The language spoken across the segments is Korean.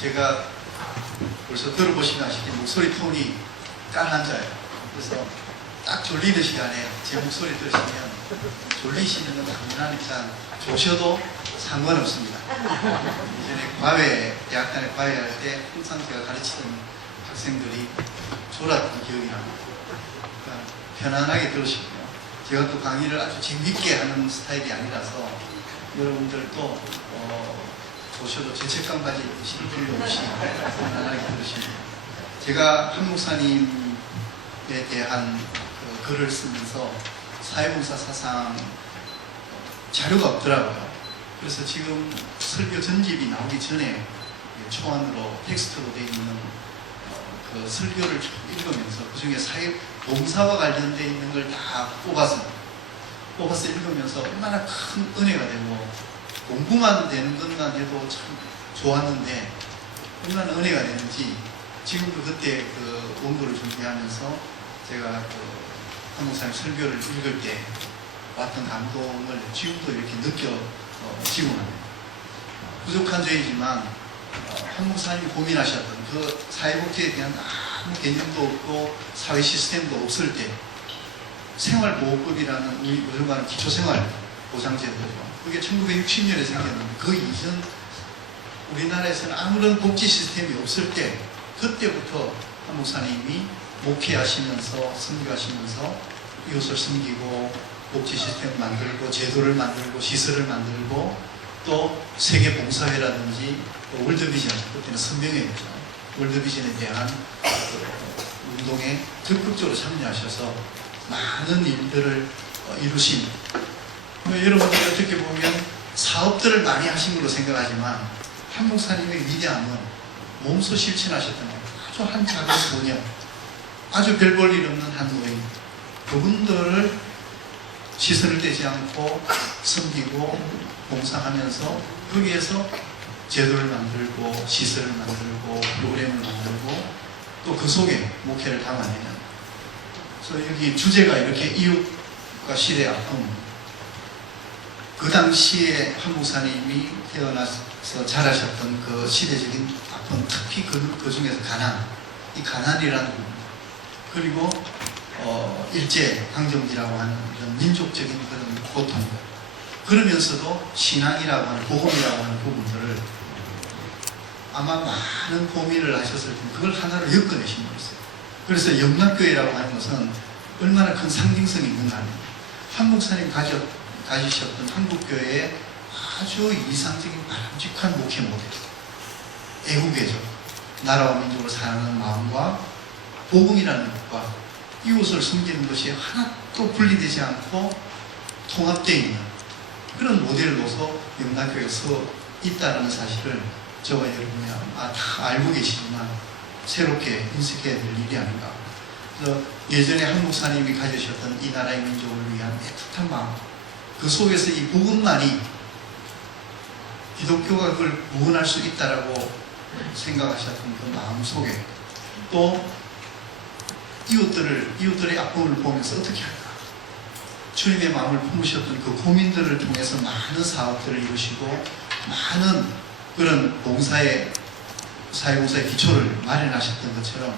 제가 벌써 들어보시면 아시겠지만 목소리 톤이 깔난자예요. 그래서 딱 졸리는 시간에 제 목소리 들으시면 졸리시는 건 당연하니까 조셔도 상관없습니다. 예전에 과외, 대학간에 과외할 때 항상 제가 가르치던 학생들이 졸았던 기억이 납니다. 그러니까 편안하게 들으시고요. 제가 또 강의를 아주 재밌게 하는 스타일이 아니라서 여러분들도 조셔도 죄책감까지 실풀려 없이 편안하게 들으십니다. 제가 한 목사님에 대한 그 글을 쓰면서 사회봉사 사상 자료가 없더라고요. 그래서 지금 설교 전집이 나오기 전에 초안으로 텍스트로 되어 있는 그 설교를 쭉 읽으면서 그 중에 사회봉사와 관련되어 있는 걸 다 뽑아서 읽으면서 얼마나 큰 은혜가 되고 공부만 되는 것만 해도 참 좋았는데 얼마나 은혜가 되는지 지금도 그때 그 원고를 준비하면서 제가 그 한 목사님 설교를 읽을 때 왔던 감동을 지금도 이렇게 느껴지고 합니다. 부족한 저희지만 한 목사님이 고민하셨던 그 사회복지에 대한 아무 개념도 없고 사회 시스템도 없을 때 생활보호법이라는 우리 요즘 말하는 기초생활보장제도죠. 그게 1960년에 생겼는데 그 이전 우리나라에서는 아무런 복지 시스템이 없을 때 그때부터 한 목사님이 목회하시면서 선교하시면서 이웃을 섬기고 복지 시스템을 만들고 제도를 만들고 시설을 만들고 또 세계 봉사회라든지 또 월드비전, 그때는 선명회였죠. 월드비전에 대한 그 운동에 적극적으로 참여하셔서 많은 일들을 이루신 여러분들이 어떻게 보면 사업들을 많이 하신 걸로 생각하지만 한 목사님의 위대함은 몸소 실천하셨던 거예요. 아주 한 작은 소녀, 아주 별 볼 일 없는 한 노인, 그분들을 시선을 떼지 않고 섬기고 봉사하면서 거기에서 제도를 만들고 시설을 만들고 프로그램을 만들고 또 그 속에 목회를 담아내는. 그래서 여기 주제가 이렇게 이웃과 시대의 아픔. 그 당시에 한 목사님이 태어나서 자라셨던 그 시대적인 아픔, 특히 그 중에서 가난, 이 가난이라는 부분, 그리고 일제 강점기라고 하는 이런 민족적인 그런 고통, 그러면서도 신앙이라고 하는 복음이라고 하는 부분들을 아마 많은 고민을 하셨을 텐데 그걸 하나로 엮어내신 거였어요. 그래서 영락교회라고 하는 것은 얼마나 큰 상징성이 있는가 합니다. 한 목사님 가지셨던 한국교회의 아주 이상적인 바람직한 목회 모델, 애국애죠. 나라와 민족을 사랑하는 마음과 복음이라는 것과 이웃을 섬기는 것이 하나도 분리되지 않고 통합되어 있는 그런 모델로서 영락교회에 서 있다는 사실을 저와 여러분이 다 알고 계시지만 새롭게 인식해야 될 일이 아닌가. 그래서 예전에 한 목사님이 가지셨던 이 나라의 민족을 위한 애틋한 마음, 그 속에서 이 복음만이 기독교가 그걸 구원할 수 있다라고 생각하셨던 그 마음 속에 또 이웃들의 아픔을 보면서 어떻게 할까? 주님의 마음을 품으셨던 그 고민들을 통해서 많은 사업들을 이루시고 많은 그런 사회봉사의 기초를 마련하셨던 것처럼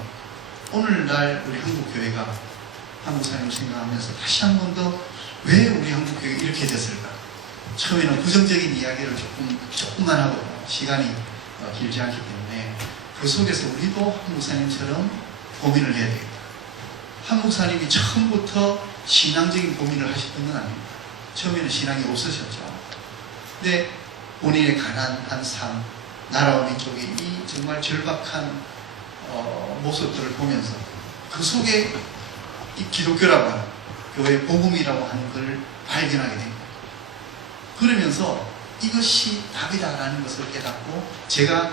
오늘날 우리 한국교회가 한 목사님을 생각하면서 다시 한 번 더 왜 우리 한국교회가 이렇게 됐을까? 처음에는 부정적인 이야기를 조금만 하고 시간이 길지 않기 때문에 그 속에서 우리도 한 목사님처럼 고민을 해야 되겠다. 한 목사님이 처음부터 신앙적인 고민을 하셨던 건 아닙니다. 처음에는 신앙이 없으셨죠. 근데 본인의 가난한 삶, 나라와 민족의 이 정말 절박한 모습들을 보면서 그 속에 이 기독교라고 하는 교회의 복음이라고 하는 걸 발견하게 됩니다. 그러면서 이것이 답이다라는 것을 깨닫고 제가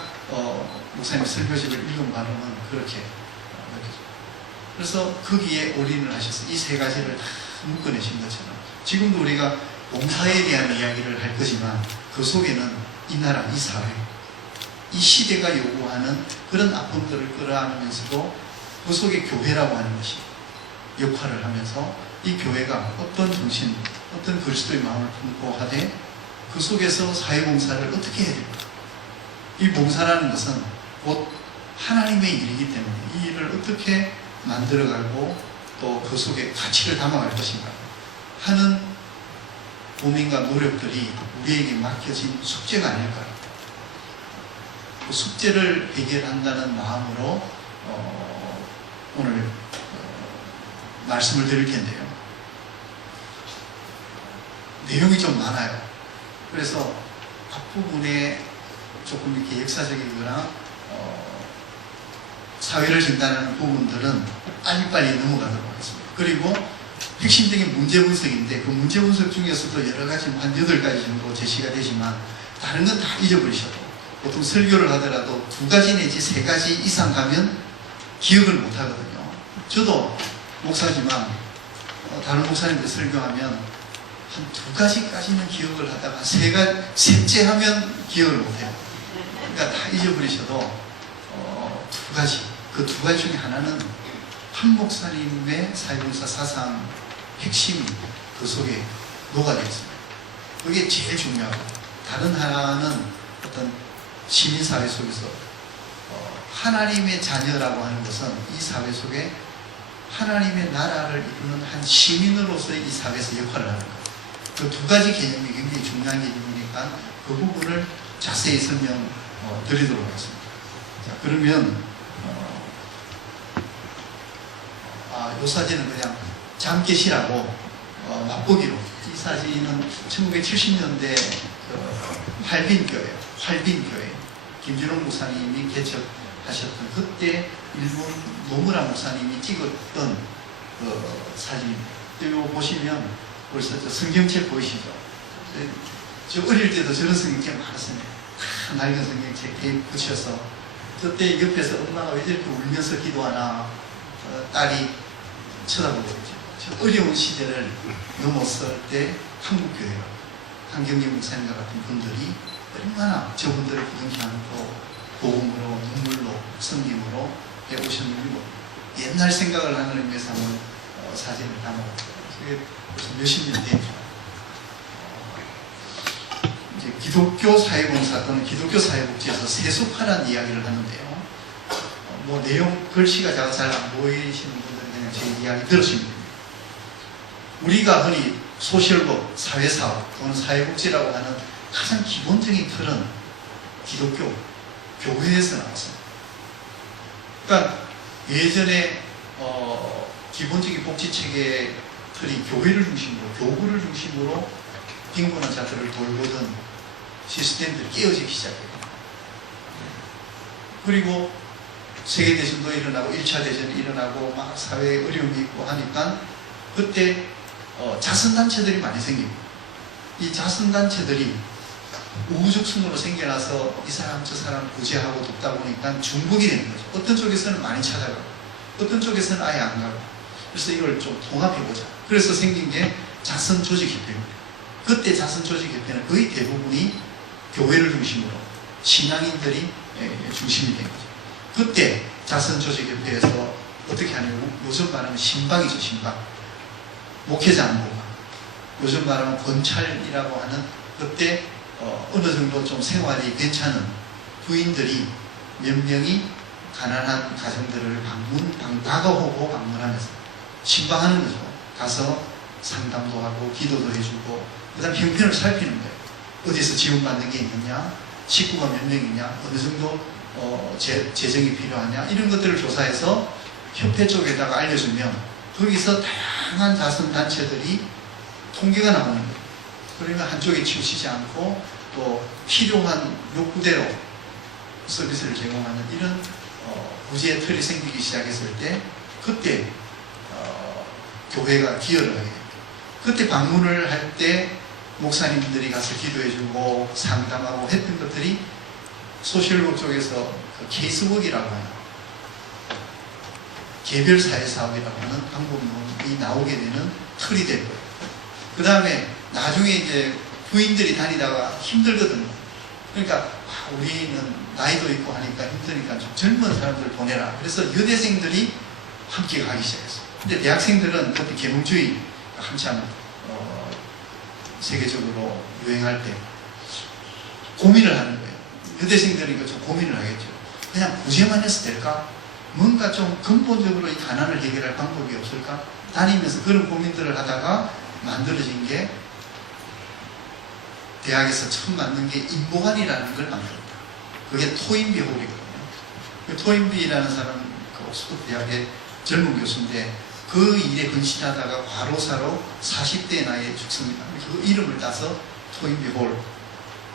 목사님의 설교집을 읽은 바로는 그렇게 느껴져요. 그래서 거기에 올인을 하셔서 이 세 가지를 다 묶어내신 것처럼 지금도 우리가 봉사에 대한 이야기를 할 거지만 그 속에는 이 나라, 이 사회, 이 시대가 요구하는 그런 아픔들을 끌어안으면서도 그 속에 교회라고 하는 것이 역할을 하면서 이 교회가 어떤 정신, 어떤 그리스도의 마음을 품고 하되 그 속에서 사회봉사를 어떻게 해야 될까? 이 봉사라는 것은 곧 하나님의 일이기 때문에 이 일을 어떻게 만들어가고 또 그 속에 가치를 담아갈 것인가 하는 고민과 노력들이 우리에게 맡겨진 숙제가 아닐까. 그 숙제를 해결한다는 마음으로 오늘 말씀을 드릴 텐데요. 내용이 좀 많아요. 그래서 앞부분에 조금 이렇게 역사적이거나 사회를 진단하는 부분들은 빨리빨리 넘어가도록 하겠습니다. 그리고 핵심적인 문제 분석인데 그 문제 분석 중에서도 여러 가지 한 8가지 정도 제시가 되지만 다른 건 다 잊어버리셔도 보통 설교를 하더라도 2가지 내지 3가지 이상 가면 기억을 못 하거든요. 저도 목사지만 다른 목사님들 설교하면 한 2가지까지는 기억을 하다가 3째 하면 기억을 못 해요. 그러니까 다 잊어버리셔도 2가지, 그 2가지 중에 하나는 한 목사님의 사회봉사 사상 핵심이 그 속에 녹아져 있습니다. 그게 제일 중요하고 다른 하나는 어떤 시민사회 속에서 하나님의 자녀라고 하는 것은 이 사회 속에 하나님의 나라를 이루는 한 시민으로서의 이 사회에서 역할을 하는 거예요. 그 2가지 개념이 굉장히 중요한 개념이니까 그 부분을 자세히 설명 드리도록 하겠습니다. 자, 그러면 이 사진은 그냥 잠깨시라고 맛보기로 이 사진은 1970년대 활빈교회 김준홍 목사님이 개척하셨던 그때 일본 노무라 목사님이 찍었던 사진입니다. 이거 보시면 벌써 저 성경책 보이시죠? 저 어릴 때도 저런 성경책 많았습니다. 다 낡은 성경책 테이프 붙여서 그때 옆에서 엄마가 왜 저렇게 울면서 기도하나 딸이 쳐다보고 있죠. 저 어려운 시대를 넘었을 때 한국교회가 한경재 목사님과 같은 분들이 얼마나 저분들을 부둥켜 안고 복음으로 눈물로 섬김으로 배우셨는지 옛날 생각을 하는 의미에서 한번 사진을 담아봤어요. 그게 벌써 몇십 년 됐죠. 이제 기독교 사회봉사 또는 기독교 사회복지에서 세속화라는 이야기를 하는데요. 뭐 내용 글씨가 잘 안 보이시는 분들은 그냥 제 이야기 들으시면 됩니다. 우리가 흔히 소셜법, 사회사업 또는 사회복지라고 하는 가장 기본적인 틀은 기독교, 교회에서 나왔습니다. 그러니까 예전에 기본적인 복지체계 틀이 교회를 중심으로, 교구를 중심으로 빈곤한 자들을 돌보던 시스템들이 깨어지기 시작해요. 그리고 세계대전도 일어나고 1차 대전이 일어나고 막 사회에 어려움이 있고 하니까 그때 자선단체들이 많이 생깁니다. 이 자선단체들이 우후죽순으로 생겨나서 이 사람 저 사람 구제하고 돕다 보니까 중복이 되는 거죠. 어떤 쪽에서는 많이 찾아가고 어떤 쪽에서는 아예 안 가고 그래서 이걸 좀 통합해보자. 그래서 생긴 게 자선조직협회입니다. 그때 자선조직협회는 거의 대부분이 교회를 중심으로 신앙인들이 중심이 된 거죠. 그때 자선조직협회에서 어떻게 하냐면 요즘 말하면 신방이죠. 신방. 목회자 안보가 요즘 말하면 권찰이라고 하는 그때 어느 정도 좀 생활이 괜찮은 부인들이 몇 명이 가난한 가정들을 다가오고 방문하면서 신방하는 거죠. 가서 상담도 하고 기도도 해주고 그 다음 형편을 살피는 거예요. 어디서 지원받는 게 있느냐, 식구가 몇 명이냐, 어느 정도 재정이 필요하냐 이런 것들을 조사해서 협회 쪽에다가 알려주면 거기서 다양한 자선단체들이 통계가 나오는 거예요. 그러면 한쪽에 치우치지 않고 또 필요한 욕구대로 서비스를 제공하는 이런 구제의 틀이 생기기 시작했을 때 그때 교회가 기여를 하게 됩니다. 그때 방문을 할 때 목사님들이 가서 기도해주고 상담하고 했던 것들이 소셜work 쪽에서 그 케이스웍이라고 하는 개별 사회사업이라고 하는 방법론이 나오게 되는 틀이 된 거예요. 그 다음에 나중에 이제 부인들이 다니다가 힘들거든요. 그러니까 우리는 나이도 있고 하니까 힘드니까 좀 젊은 사람들 보내라. 그래서 여대생들이 함께 가기 시작했어요. 근데 대학생들은 그때 계몽주의 한참 세계적으로 유행할 때 고민을 하는 거예요. 여대생들이니까 좀 고민을 하겠죠. 그냥 구제만 해서 될까? 뭔가 좀 근본적으로 이 가난을 해결할 방법이 없을까? 다니면서 그런 고민들을 하다가 만들어진 게 대학에서 처음 만든 게 인보관이라는 걸 만들었다. 그게 토인비 홀이거든요. 그 토인비라는 사람은 그 옥스퍼드 대학의 젊은 교수인데 그 일에 헌신하다가 과로사로 40대 나이에 죽습니다. 그 이름을 따서 토인비 홀.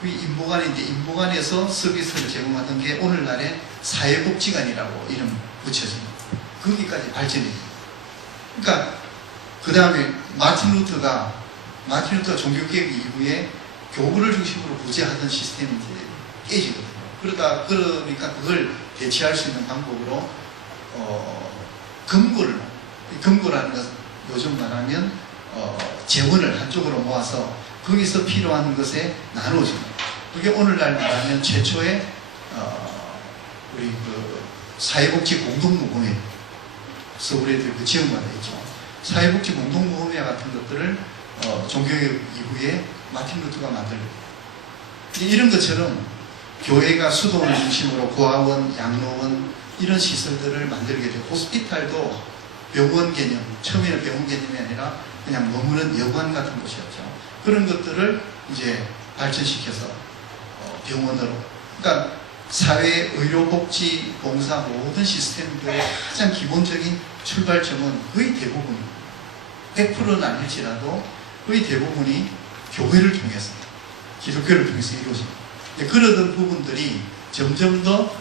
그 인보관인데 인보관에서 서비스를 제공하던 게 오늘날의 사회복지관이라고 이름 붙여집니다. 거기까지 발전이 됩니다. 그러니까 그 다음에 마틴 루터가 종교개혁 이후에 교구를 중심으로 구제하던 시스템이 이제 깨지거든요. 그러니까 그걸 대체할 수 있는 방법으로 금고라는 것은 요즘 말하면 재원을 한쪽으로 모아서 거기서 필요한 것에 나눠줍니다. 그게 오늘날 말하면 최초의 우리 그 사회복지 공동모금회 서울에 그 지역마다 있죠. 사회복지 공동모금회 같은 것들을 종교개혁 이후에 마틴 루터가 만들고 이런 것처럼 교회가 수도원을 중심으로 고아원, 양로원 이런 시설들을 만들게 되고 호스피탈도 병원 개념, 처음에는 병원 개념이 아니라 그냥 머무는 여관 같은 곳이었죠. 그런 것들을 이제 발전시켜서 병원으로 그러니까 사회, 의료, 복지, 봉사 모든 시스템들의 가장 기본적인 출발점은 거의 대부분 100%는 아닐지라도 거의 대부분이 교회를 통해서 기독교를 통해서 이루어집니다. 그러던 부분들이 점점 더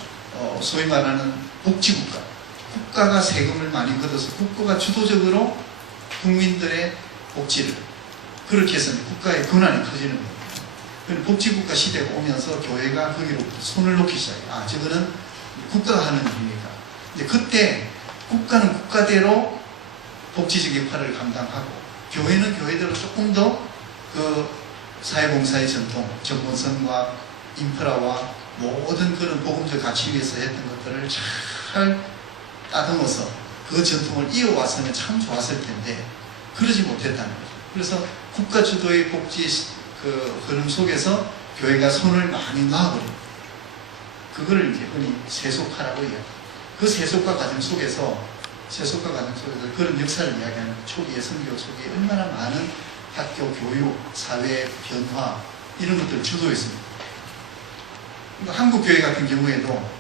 소위 말하는 복지국가 국가가 세금을 많이 걷어서 국가가 주도적으로 국민들의 복지를 그렇게 해서 국가의 권한이 커지는 거예요. 복지국가 시대가 오면서 교회가 거기로 손을 놓기 시작해요. 저거는 국가가 하는 일이니까. 근데 그때 국가는 국가대로 복지적 역할을 감당하고 교회는 교회대로 조금 더 그 사회봉사의 전문성과 인프라와 모든 그런 복음적 가치 위에서 했던 것들을 잘 따듬어서 그 전통을 이어왔으면 참 좋았을 텐데 그러지 못했다는 거죠. 그래서 국가 주도의 복지 그 흐름 속에서 교회가 손을 많이 놔버립니다. 그거를 이제 흔히 세속화라고 이야기합니다. 그 세속화 과정 속에서 그런 역사를 이야기하는 초기의 선교 초기에 얼마나 많은 학교, 교육, 사회, 변화 이런 것들을 주도했습니다. 그러니까 한국 교회 같은 경우에도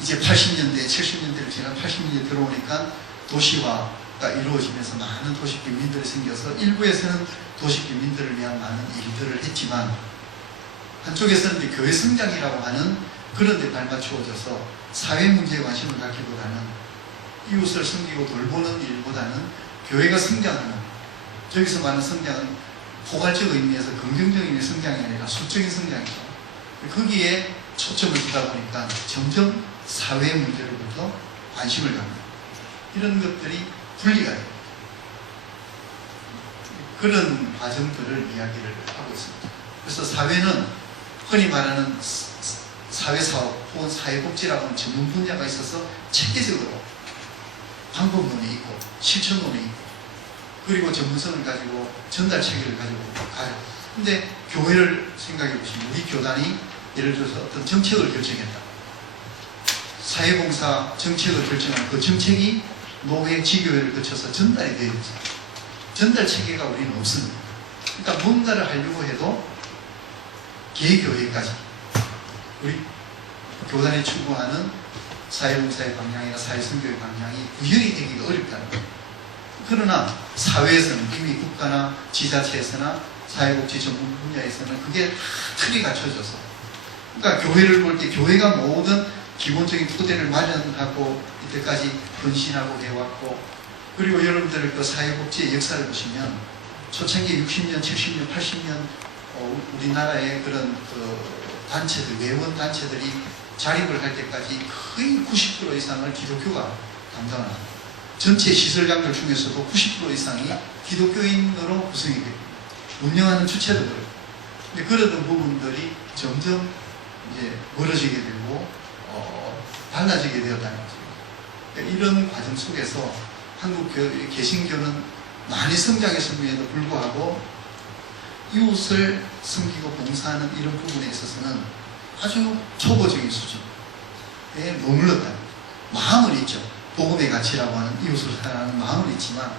이제 80년대, 70년대를 지난 80년대 들어오니까 도시화가 이루어지면서 많은 도시 빈민들이 생겨서 일부에서는 도시 빈민들을 위한 많은 일들을 했지만 한쪽에서는 이제 교회 성장이라고 하는 그런 데 발맞추어져서 사회 문제에 관심을 갖기보다는 이웃을 섬기고 돌보는 일보다는 교회가 성장하는 저기서 말하는 성장은 포괄적 의미에서 긍정적인 의미의 성장이 아니라 수적인 성장이죠. 거기에 초점을 두다 보니까 점점 사회 문제로부터 관심을 갖는 이런 것들이 분리가 돼요. 그런 과정들을 이야기를 하고 있습니다. 그래서 사회는 흔히 말하는 사회사업 혹은 사회복지라고 하는 전문 분야가 있어서 체계적으로 방법론이 있고 실천론이 있고 그리고 전문성을 가지고 전달 체계를 가지고 가요. 근데 교회를 생각해 보시면 우리 교단이 예를 들어서 어떤 정책을 결정했다. 사회봉사 정책을 결정한 그 정책이 노회, 지교회를 거쳐서 전달이 되어 있어요. 전달 체계가 우리는 없습니다. 그러니까 뭔가를 하려고 해도 개교회까지 우리 교단이 추구하는 사회봉사의 방향이나 사회선교의 방향이 구현이 되기가 어렵다는 거예요. 그러나 사회에서는 이미 국가나 지자체에서나 사회복지 전문 분야에서는 그게 다 틀이 갖춰져서 그러니까 교회를 볼 때 교회가 모든 기본적인 토대를 마련하고 이때까지 헌신하고 해왔고 그리고 여러분들 그 사회복지의 역사를 보시면 초창기 60년, 70년, 80년 우리나라의 그런 그 단체들, 외원 단체들이 자립을 할 때까지 거의 90% 이상을 기독교가 담당을 합니다. 전체 시설장들 중에서도 90% 이상이 기독교인으로 구성이 됩니다. 운영하는 주체도 그렇고. 근데 그러던 부분들이 점점 이제 멀어지게 되고 달라지게 되었다는 거죠. 그러니까 이런 과정 속에서 한국 개신교는 많이 성장했음에도 불구하고 이웃을 섬기고 봉사하는 이런 부분에 있어서는 아주 초보적인 수준. 머물렀다. 마음은 있죠. 복음의 가치라고 하는 이웃을 사랑하는 마음은 있지만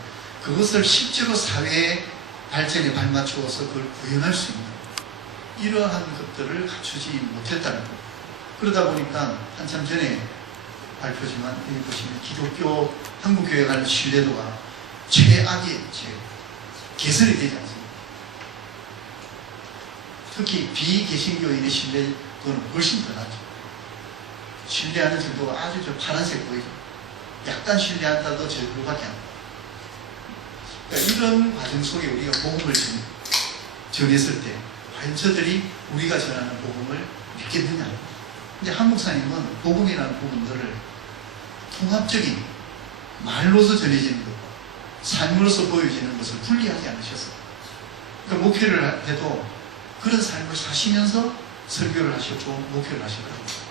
그것을 실제로 사회의 발전에 발맞추어서 그걸 구현할 수 있는 이러한 것들을 갖추지 못했다는 것. 그러다 보니까 한참 전에 발표지만 여기 보시면 기독교 한국교회 관련 신뢰도가 최악의 개선이 되지 않습니다. 특히 비개신교인의 신뢰도는 훨씬 더 낮죠. 신뢰하는 정도가 아주 파란색 보이죠. 약간 신뢰한다도 저들밖에 안 돼요. 그러니까 이런 과정 속에 우리가 복음을 전했을 때 과연 저들이 우리가 전하는 복음을 믿겠느냐. 근데 한목사님은 복음이라는 부분들을 통합적인 말로서 전해지는 것과 삶으로서 보여지는 것을 분리하지 않으셨어요. 그러니까 목회를 해도 그런 삶을 사시면서 설교를 하셨고 목회를 하셨거든요.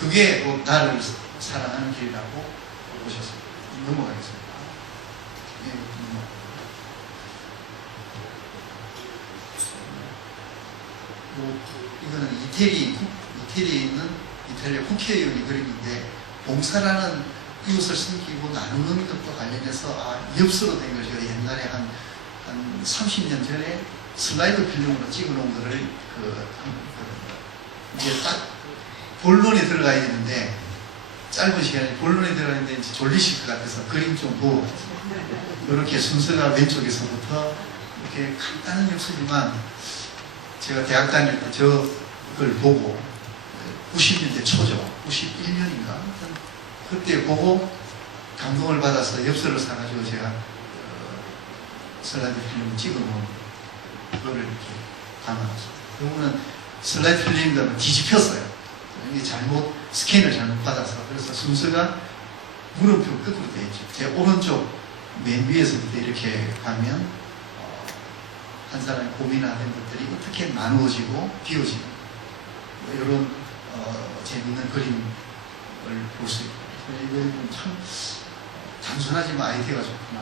그게 나를 사랑하는 길이라고 보셨습니다. 넘어가겠습니다. 네, 이거는 이태리에 있는 이탈리아 국회의원이 그림인데 봉사라는 이웃을 섬기고 나누는 것과 관련해서 엽서로 된 걸 제가 옛날에 한 30년 전에 슬라이드 필름으로 찍어 놓은 거를 이제 딱 본론에 들어가야 되는데 짧은 시간에 본론에 들어가는데 이제 졸리실 것 같아서 그림 좀 보고 이렇게 순서가 왼쪽에서부터 이렇게 간단한 엽서지만 제가 대학 다닐 때 저걸 보고 90년대 초죠. 91년인가 그때 보고 감동을 받아서 엽서를 사가지고 제가 슬라이드 필름을 찍어놓은 그거를 이렇게 담아놨어요. 그거는 슬라이드 필름을 뒤집혔어요. 이게 잘못 스캔을 잘못 받아서 그래서 순서가 물음표 끝으로 되어 있죠. 제 오른쪽 맨 위에서부터 이렇게 가면 한 사람이 고민하는 것들이 어떻게 나누어지고 비워지는 이런 재밌는 그림을 볼 수 있고 이건 참 단순하지만 아이디어가 좋구나.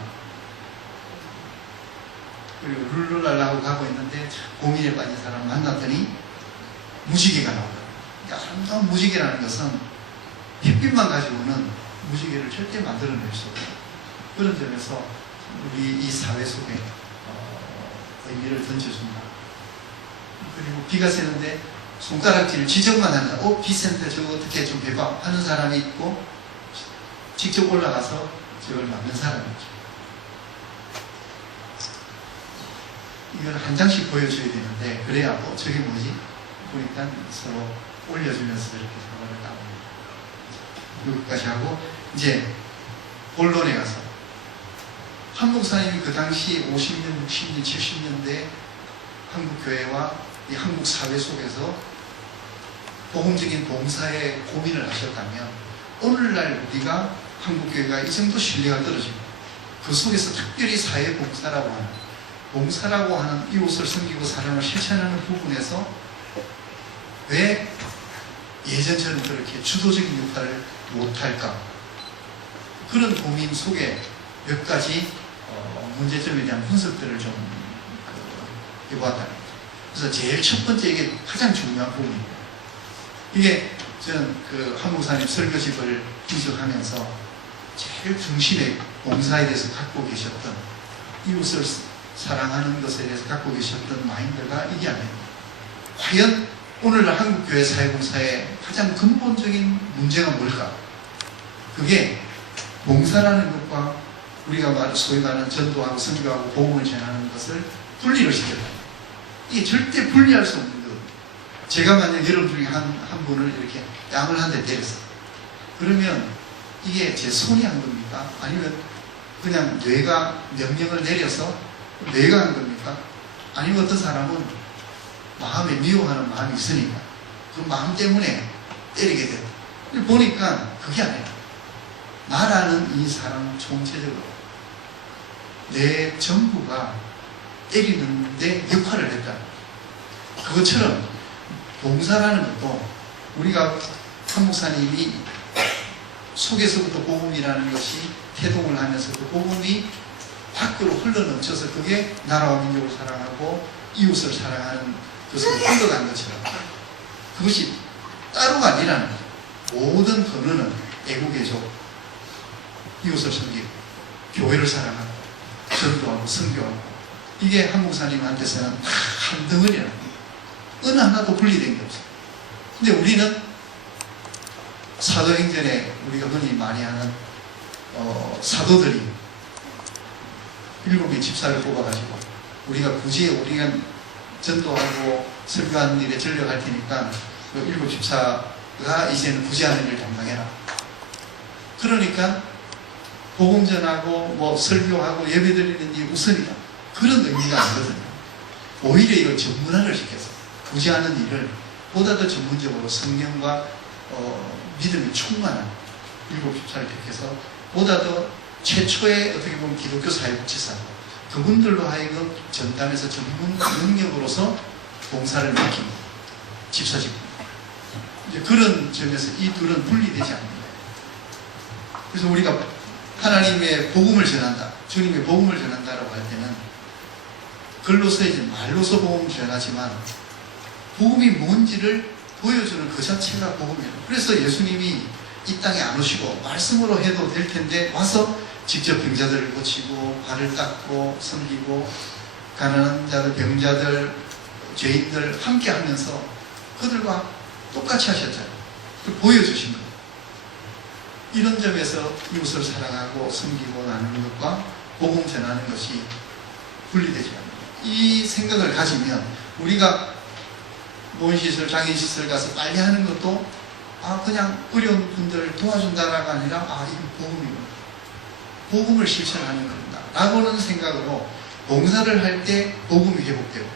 그리고 룰루랄라고 가고 있는데 고민에 빠진 사람 만났더니 무지개가 나오더라고요. 그러니까 아름다운 무지개라는 것은 햇빛만 가지고는 무지개를 절대 만들어낼 수 없어요. 그런 점에서 우리 이 사회 속에 의미를 던져준다. 그리고 비가 새는데 손가락질을 지적만 한다. 비 샌데 저거 어떻게 좀 해봐 하는 사람이 있고 직접 올라가서 저걸 막는 사람이 있죠. 이걸 한 장씩 보여줘야 되는데 그래야 저게 뭐지? 보니까 서로 올려주면서 이렇게 사과를 나옵니다. 여기까지 하고 이제 본론에 가서 한 목사님이 그 당시 50년, 60년, 70년대 한국 교회와 이 한국 사회 속에서 복음적인 봉사에 고민을 하셨다면 오늘날 우리가 한국 교회가 이 정도 신뢰가 떨어지고 그 속에서 특별히 사회 봉사라고 하는 이웃을 섬기고 사랑을 실천하는 부분에서 왜 예전처럼 그렇게 주도적인 역할을 못할까? 그런 고민 속에 몇 가지 문제점에 대한 분석들을 좀 해보았다. 그래서 제일 첫 번째 이게 가장 중요한 부분입니다. 이게 저는 한목사님 설교집을 분석하면서 제일 중심에 봉사에 대해서 갖고 계셨던 이웃을 사랑하는 것에 대해서 갖고 계셨던 마인드가 이게 아닙니다. 과연 오늘날 한국교회 사회봉사의 가장 근본적인 문제가 뭘까? 그게 봉사라는 것과 우리가 소위 말하는 전도하고 선교하고 복음을 전하는 것을 분리를 시켰다. 이게 절대 분리할 수 없는 거거든요. 제가 만약 여러분 중에 한 분을 이렇게 뺨을 한 대 때렸어요. 그러면 이게 제 손이 한 겁니까? 아니면 그냥 뇌가 명령을 내려서 뇌가 한 겁니까? 아니면 어떤 사람은 마음에 미워하는 마음이 있으니까 그 마음 때문에 때리게 돼요. 보니까 그게 아니라 나라는 이 사람 총체적으로 내 전부가 때리는데 역할을 했다. 그것처럼 봉사라는 것도 우리가 한 목사님이 속에서부터 복음이라는 것이 태동을 하면서 그 복음이 밖으로 흘러넘쳐서 그게 나라와 민족을 사랑하고 이웃을 사랑하는 것으로 흘러간 것처럼 그것이 따로가 아니라는 거죠. 모든 근원은 애국애족, 이웃을 섬기고 교회를 사랑하고 전도하고 선교하고, 이게 한 목사님한테서는 한 덩어리라는 거예요. 어느 하나도 분리된 게 없어요. 근데 우리는 사도행전에 우리가 흔히 많이 하는 사도들이 7의 집사를 뽑아가지고 우리가 굳이 우리가 전도하고 설교하는 일에 전력할 테니까 그 7 집사가 이제는 굳이 하는 일을 담당해라. 그러니까 복음 전하고 뭐 설교하고 예배드리는 게 우선이다. 그런 의미가 아니거든요. 오히려 이걸 전문화를 시켜서 굳이 하는 일을 보다 더 전문적으로 성령과 믿음이 충만한 7 집사를 택해서 보다 더 최초의 어떻게 보면 기독교 사회복지사, 그분들로 하여금 전담해서 전문 능력으로서 봉사를 맡긴 집사직. 이제 그런 점에서 이 둘은 분리되지 않는다. 그래서 우리가 하나님의 복음을 전한다, 주님의 복음을 전한다라고 할 때는 글로서 이제 말로서 복음을 전하지만 복음이 뭔지를 보여주는 그 자체가 복음이에요. 그래서 예수님이 이 땅에 안 오시고 말씀으로 해도 될 텐데 와서 직접 병자들을 고치고 발을 닦고 섬기고 가난한 자들, 병자들, 죄인들 함께 하면서 그들과 똑같이 하셨잖아요. 보여주신 거예요. 이런 점에서 이웃을 사랑하고 섬기고 나누는 것과 복음 전하는 것이 분리되지 않아요. 이 생각을 가지면 우리가 노인시설, 장애인시설 가서 빨리 하는 것도 그냥 어려운 분들을 도와준다라가 아니라 이거 복음이구나, 복음을 실천하는 겁니다 라고는 생각으로 봉사를 할 때 복음이 회복되고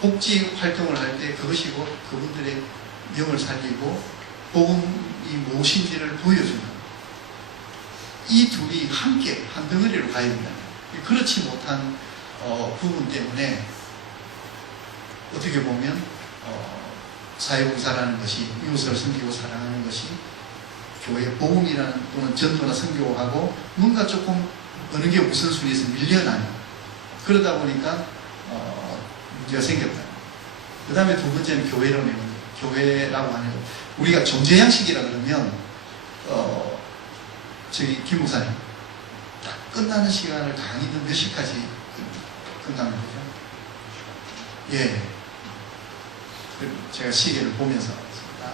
복지 활동을 할 때 그것이 곧 그분들의 명을 살리고 복음이 무엇인지를 보여주는, 이 둘이 함께 한 덩어리로 가야 된다. 그렇지 못한 부분 때문에 어떻게 보면 사회봉사라는 것이, 이웃을 섬기고 사랑하는 것이 교회 복음이라는 또는 전도나 선교하고 뭔가 조금 어느 게 우선순위에서 밀려나는, 그러다 보니까 문제가 생겼다. 그 다음에 두 번째는 교회론의 문제. 교회라고 하는, 우리가 존재양식이라 그러면 저기 김 목사님 딱 끝나는 시간을 강의는 몇 시까지 끝나는 거죠? 예, 제가 시계를 보면서 했습니다.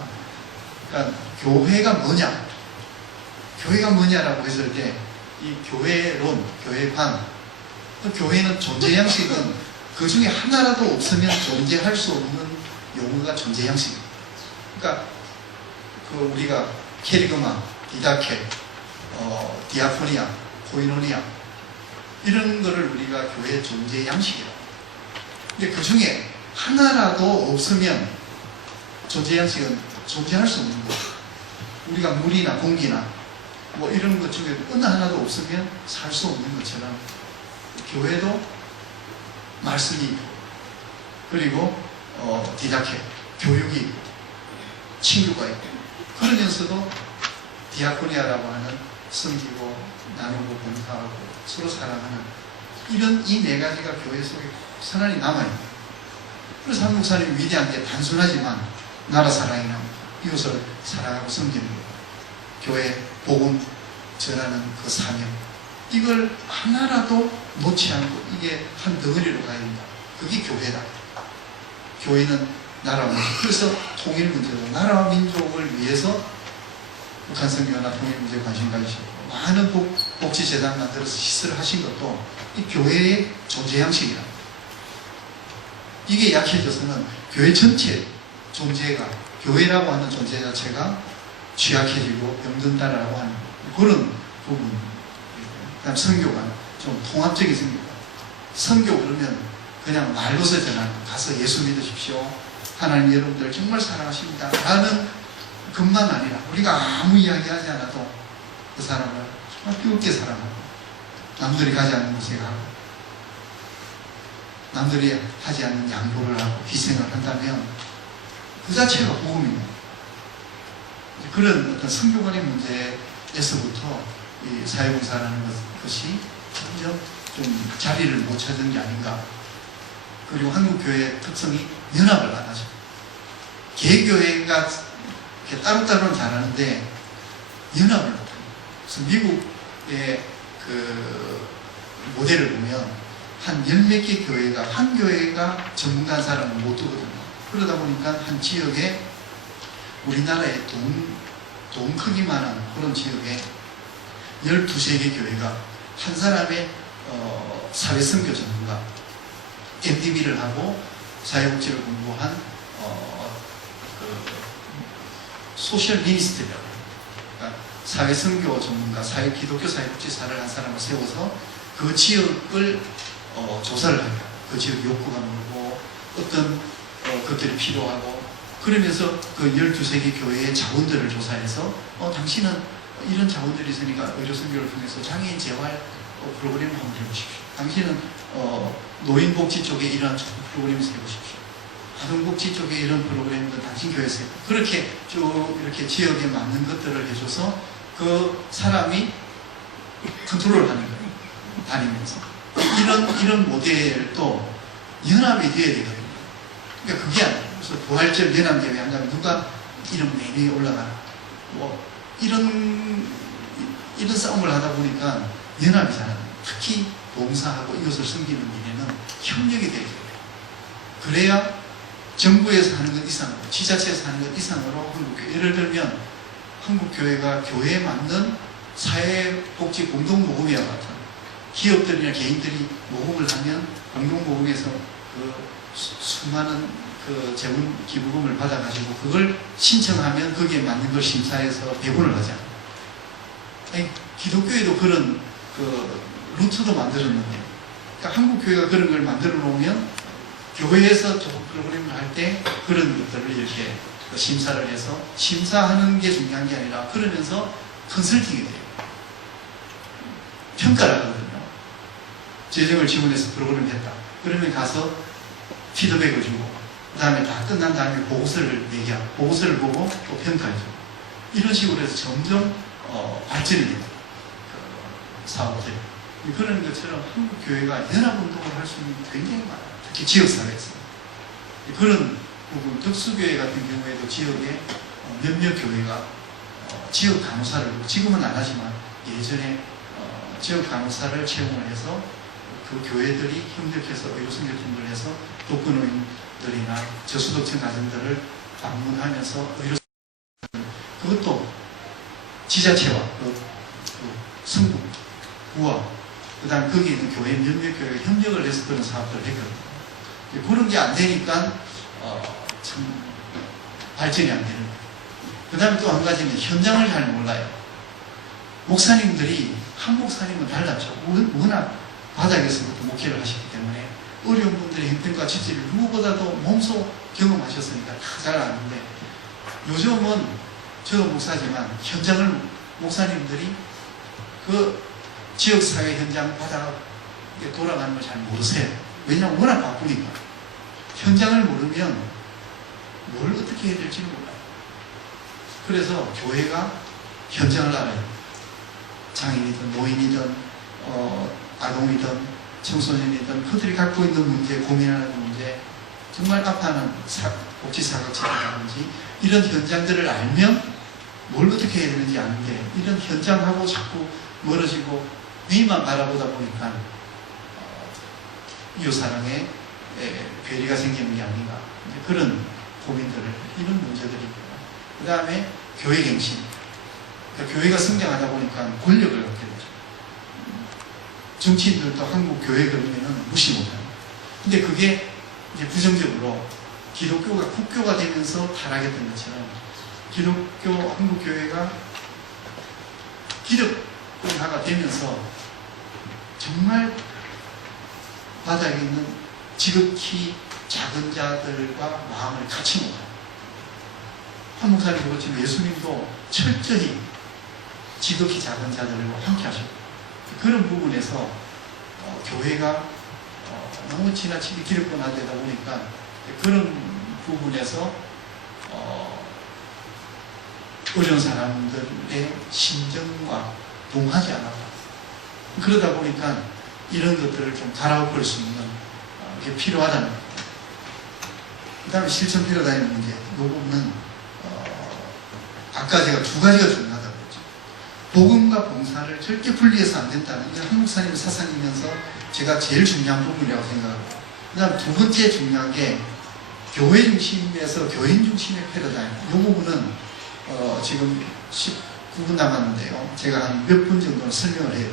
그러니까 교회가 뭐냐, 교회가 뭐냐라고 했을 때 이 교회론, 교회관, 교회는 존재양식은 그 중에 하나라도 없으면 존재할 수 없는 용어가 존재양식입니다. 그러니까 우리가 캐리그마, 디다케, 디아코니아, 코이노니아 이런 거를 우리가 교회의 존재양식이라고. 근데 그 중에 하나라도 없으면 존재양식은 존재할 수 없는 거예요. 우리가 물이나 공기나 뭐 이런 것 중에 어느 하나도 없으면 살 수 없는 것처럼 교회도 말씀이 있고, 그리고 디다케, 교육이 있고, 친구가 있고, 그러면서도 디아코니아라고 하는 섬기고 나누고 봉사하고 서로 사랑하는 이런 이 네 가지가 교회 속에 고스란히 남아있는. 그래서 한국 사람이 위대한 게 단순하지만 나라 사랑이나 이웃을 사랑하고 섬기는 것, 교회 복음 전하는 그 사명, 이걸 하나라도 놓지 않고 이게 한 덩어리로 가야 된다. 그게 교회다. 교회는 나라와 민족. 그래서 통일 문제도 나라와 민족을 위해서 북한 선교나 통일 문제에 관심 가지시고 많은 복지재단 만들어서 시설을 하신 것도 이 교회의 존재 양식이다. 이게 약해져서는 교회 전체 존재가, 교회라고 하는 존재 자체가 취약해지고 병든다라고 하는 그런 부분. 그다음 선교가 좀 통합적인 선교가. 선교 그러면 그냥 말로서 전하는, 가서 예수 믿으십시오, 하나님 여러분들 정말 사랑하십니다 라는 것만 아니라 우리가 아무 이야기하지 않아도 그 사람을 정말 뜨겁게 사랑하고 남들이 가지 않는 곳에 가고 남들이 하지 않는 양보를 하고 희생을 한다면 그 자체가 복음입니다. 그런 어떤 선교관의 문제에서부터 이 사회봉사라는 것이 점점 좀 자리를 못 찾은 게 아닌가. 그리고 한국교회의 특성이 연합을 안 하죠. 개교회가 이렇게 따로따로는 잘하는데 연합을 못합니다. 그래서 미국의 그 모델을 보면 한 10몇 개 교회가, 한 교회가 전문가 한 사람을 못 두거든요. 그러다 보니까 한 지역에 우리나라의 돈 크기만한 그런 지역에 12세 개 교회가 한 사람의 사회선교 전문가, MDB를 하고 사회복지를 공부한 소셜 미니스트라고 해요. 그러니까 사회선교 전문가, 기독교 사회복지사를 한 사람을 세워서 그 지역을 조사를 합니다. 그 지역 욕구가 뭐고 어떤 것들이 필요하고, 그러면서 그 12세 개 교회의 자원들을 조사해서 당신은 이런 자원들이 있으니까 의료선교를 통해서 장애인 재활 프로그램을 한번 해보십시오. 당신은 노인복지 쪽에 이런 프로그램을 해보십시오. 아동복지 쪽에 이런 프로그램도 당신 교회에서 해보십시오. 그렇게 쭉 이렇게 지역에 맞는 것들을 해줘서 그 사람이 컨트롤을 하는 거예요. 다니면서. 이런 모델도 연합이 돼야 되거든요. 그러니까 그게 아니에요. 그래서 부활절 연합대회 한다면 누가 이름 맨 위에 올라가나. 뭐 이런 싸움을 하다 보니까 연합이잖아요. 특히 봉사하고 이것을 섬기는 일에는 협력이 되어야 돼요. 그래야 정부에서 하는 것 이상으로, 지자체에서 하는 것 이상으로 한국교회, 예를 들면 한국교회가 교회에 맞는 사회복지 공동모금이와 같은 기업들이나 개인들이 모금을 하면 공동모금에서 그 수많은 그 재원 기부금을 받아가지고 그걸 신청하면 거기에 맞는 걸 심사해서 배분을 하잖아요. 아니, 기독교에도 그런 그 루트도 만들었는데, 그러니까 한국교회가 그런 걸 만들어 놓으면 교회에서 프로그램을 할 때 그런 것들을 이렇게 심사를 해서, 심사하는 게 중요한 게 아니라 그러면서 컨설팅이 돼요. 평가를 하거든요. 재정을 지원해서 프로그램을 했다. 그러면 가서 피드백을 주고, 그 다음에 다 끝난 다음에 보고서를 얘기하고, 보고서를 보고 또 평가해주고, 이런 식으로 해서 점점 발전이 됩니다. 그 사업들이. 그런 것처럼 한국 교회가 연합운동을 할 수 있는 게 굉장히 많아요. 특히 지역사회에서. 그런 부분, 덕수교회 같은 경우에도 지역에 몇몇 교회가 지역 간호사를, 지금은 안 하지만 예전에 지역 간호사를 채용을 해서 그 교회들이 협력해서 의료선교팀을 해서 독거노인들이나 저소득층 가정들을 방문하면서 의료, 그것도 지자체와 성북, 구와, 그 다음 거기 있는 교회, 몇몇 교회가 협력을 해서 그런 사업들을 했거든요. 그런 게 안 되니까 참 발전이 안 되는 거예요. 그 다음에 또 한 가지는 현장을 잘 몰라요. 목사님들이, 한 목사님은 달랐죠. 워낙 바닥에서부터 목회를 하셨기 때문에 어려운 분들의 형편과 지지를 누구보다도 몸소 경험하셨으니까 다 잘 아는데, 요즘은 저도 목사지만 현장을, 목사님들이 그 지역사회 현장 바닥에 돌아가는 걸 잘 모르세요. 왜냐하면 워낙 바쁘니까. 현장을 모르면 뭘 어떻게 해야 될지 몰라요. 그래서 교회가 현장을 알아요. 장인이든 노인이든 아동이든 청소년이든 그들이 갖고 있는 문제, 고민하는 문제, 정말 아파하는 복지사각지라든지 이런 현장들을 알면 뭘 어떻게 해야 되는지 아는데, 이런 현장하고 자꾸 멀어지고 위만 바라보다 보니까 이웃사랑에 괴리가 생기는 게 아닌가, 그런 고민들을, 이런 문제들이 있고요. 그 다음에 교회갱신. 그러니까 교회가 성장하다 보니까 권력을 갖게 되죠. 정치인들도 한국 교회 그러면은 무시 못해요. 근데 그게 이제 부정적으로 기독교가 국교가 되면서 타락했던 것처럼, 기독교 한국 교회가 기득권화가 되면서 정말 바닥에 있는 지극히 작은 자들과 마음을 같이 먹어요. 한 목사님 그렇지만 예수님도 철저히 지극히 작은 자들과 함께 하셨고, 그런 부분에서 교회가 너무 지나치게 기득권화되다 보니까 그런 부분에서 어려운 사람들의 심정과 동하지 않았다. 그러다 보니까 이런 것들을 좀 갈아엎을 수 있는 게 필요하다는 겁니다. 그 다음에 실천 필요다는 문제. 요거는 아까 제가 두 가지가 중요하다고 했죠. 복음과 봉사를 절대 분리해서 안 된다는 게 한국 사님의 사상이면서 제가 제일 중요한 부분이라고 생각합니다. 그 다음 두 번째 중요한 게 교회 중심에서 교인 중심의 패러다임. 이 부분은 지금 19분 남았는데요. 제가 한 몇 분 정도 설명을 해요.